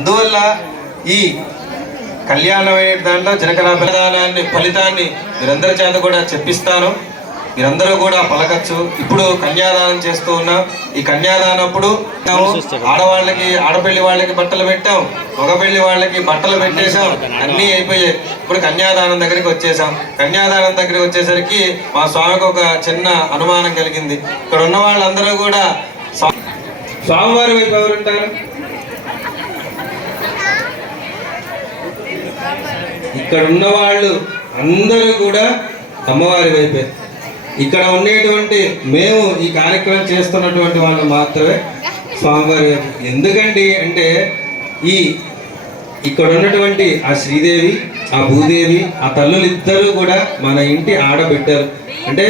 అందువల్ల ఈ కళ్యాణమైన దాంట్లో జనకరాభాన్ని ఫలితాన్ని మీరందరి చేత కూడా చెప్పిస్తాను. మీరందరూ కూడా పలకచ్చు. ఇప్పుడు కన్యాదానం చేస్తూ ఉన్నాం. ఈ కన్యాదానం అప్పుడు ఆడవాళ్ళకి ఆడపెళ్లి వాళ్ళకి బట్టలు పెట్టాం, మగపెళ్లి వాళ్ళకి బట్టలు పెట్టేశాం, అన్నీ అయిపోయాయి. ఇప్పుడు కన్యాదానం దగ్గరికి వచ్చేసాం. కన్యాదానం దగ్గరికి వచ్చేసరికి మా స్వామికి ఒక చిన్న అనుమానం కలిగింది. ఇక్కడ ఉన్న వాళ్ళందరూ కూడా స్వామివారి వైపు ఎవరుంటారు? ఇక్కడ ఉన్న వాళ్ళు అందరూ కూడా అమ్మవారి వైపే. ఇక్కడ ఉండేటువంటి మేము ఈ కార్యక్రమం చేస్తున్నటువంటి వాళ్ళు మాత్రమే స్వామివారి వైపు. ఎందుకండి అంటే ఇక్కడ ఉన్నటువంటి ఆ శ్రీదేవి, ఆ భూదేవి, ఆ తల్లులు ఇద్దరు కూడా మన ఇంటి ఆడబిడ్డలు, అంటే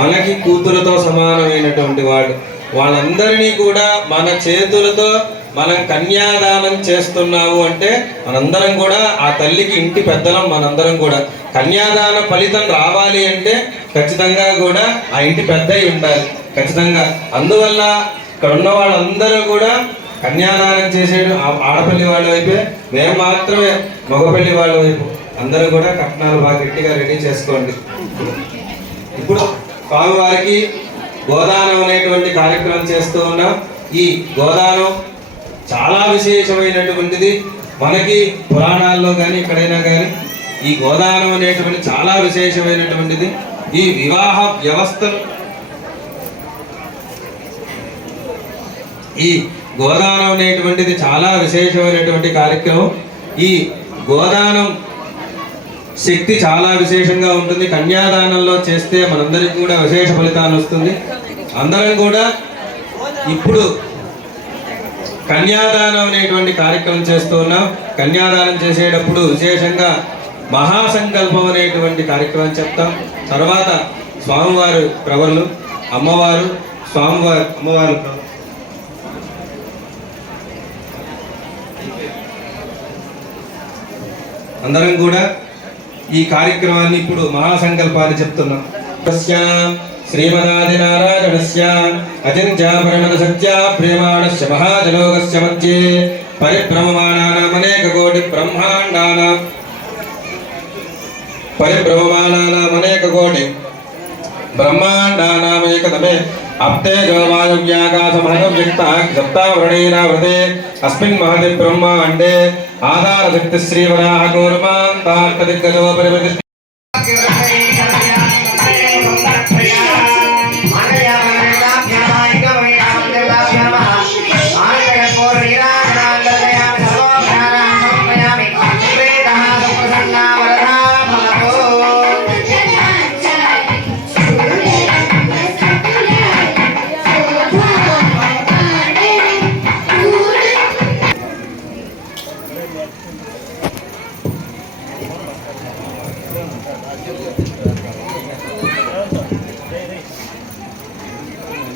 మనకి కూతురుతో సమానమైనటువంటి వాళ్ళు. వాళ్ళందరినీ కూడా మన చేతులతో మనం కన్యాదానం చేస్తున్నాము అంటే మనందరం కూడా ఆ తల్లికి ఇంటి పెద్దలం. మనందరం కూడా కన్యాదాన ఫలితం రావాలి అంటే ఖచ్చితంగా కూడా ఆ ఇంటి పెద్ద ఉండాలి ఖచ్చితంగా. అందువల్ల ఇక్కడ ఉన్న వాళ్ళందరూ కూడా కన్యాదానం చేసేది ఆడపల్లి వాళ్ళ వైపే, మేము మాత్రమే మగపల్లి వాళ్ళ వైపు. అందరూ కూడా కట్నాలు బాగా గట్టిగా రెడీ చేసుకోండి. ఇప్పుడు స్వామివారికి గోదానం అనేటువంటి కార్యక్రమం చేస్తూ ఉన్నాం. ఈ గోదానం చాలా విశేషమైనటువంటిది. మనకి పురాణాల్లో కానీ ఎక్కడైనా కానీ ఈ గోదానం అనేటువంటి చాలా విశేషమైనటువంటిది. ఈ వివాహ వ్యవస్థను ఈ గోదానం అనేటువంటిది చాలా విశేషమైనటువంటి కార్యక్రమం. ఈ గోదానం శక్తి చాలా విశేషంగా ఉంటుంది. కన్యాదానంలో చేస్తే మనందరికీ కూడా విశేష ఫలితాన్ని వస్తుంది. అందరం కూడా ఇప్పుడు కన్యాదానం అనేటువంటి కార్యక్రమం చేస్తూ ఉన్నాం. కన్యాదానం చేసేటప్పుడు విశేషంగా మహాసంకల్పం అనేటువంటి కార్యక్రమం చెప్తాం. తర్వాత స్వామివారు ప్రవరులు, అమ్మవారు, స్వామివారు, అమ్మవారు అందరం కూడా ఈ కార్యక్రమాన్ని ఇప్పుడు మహాసంకల్పాన్ని చెప్తున్నాం. శ్రీమదాది నారాయణస్య అచింత్య పరిమళ సత్య ప్రేమాణస్య మహాజలోకస్య మధ్యే పరిభ్రమమానానాం అనేక కోటి బ్రహ్మాండానాం బ్రహ్మాండానామేకతమే అప్తేజో వాయువ్యాకాశమహవ్యక్తః సప్తావరణేనావృతే అస్మిన్ మహతి బ్రహ్మాండే ఆధారశక్తి శ్రీవరాహ కూర్మాంతార్కదిగ్గజో పరిమితి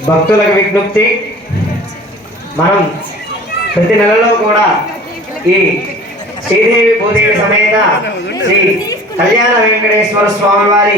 భక్తులకు విజ్ఞప్తి, మనం ప్రతి నెలలో కూడా ఈ శ్రీదేవి భూదేవి సమేత శ్రీ కళ్యాణ వెంకటేశ్వర స్వామి వారి